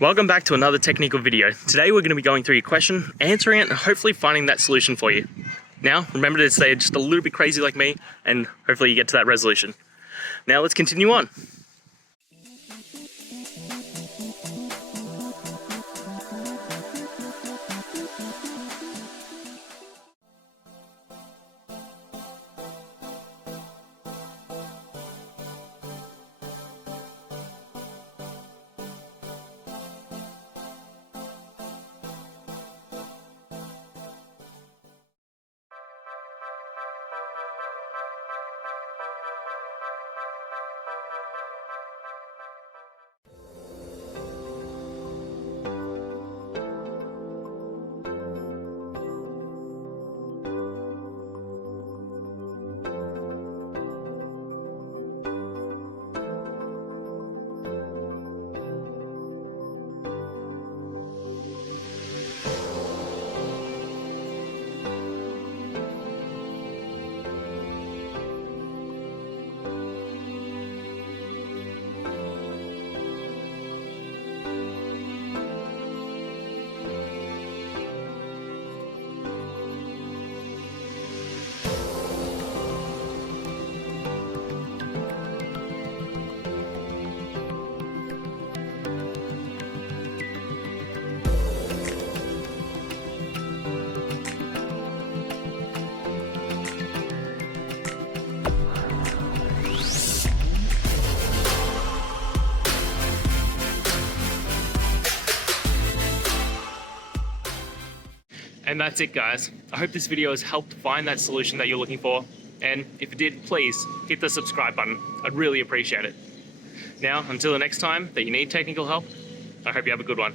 Welcome back to another technical video. Today we're going to be going through your question, answering it, and hopefully finding that solution for you. Now, remember to stay just a little bit crazy like me, and hopefully you get to that resolution. Now let's continue on. And that's it, guys. I hope this video has helped find that solution that you're looking for. And if it did, please hit the subscribe button. I'd really appreciate it. Now, until the next time that you need technical help, I hope you have a good one.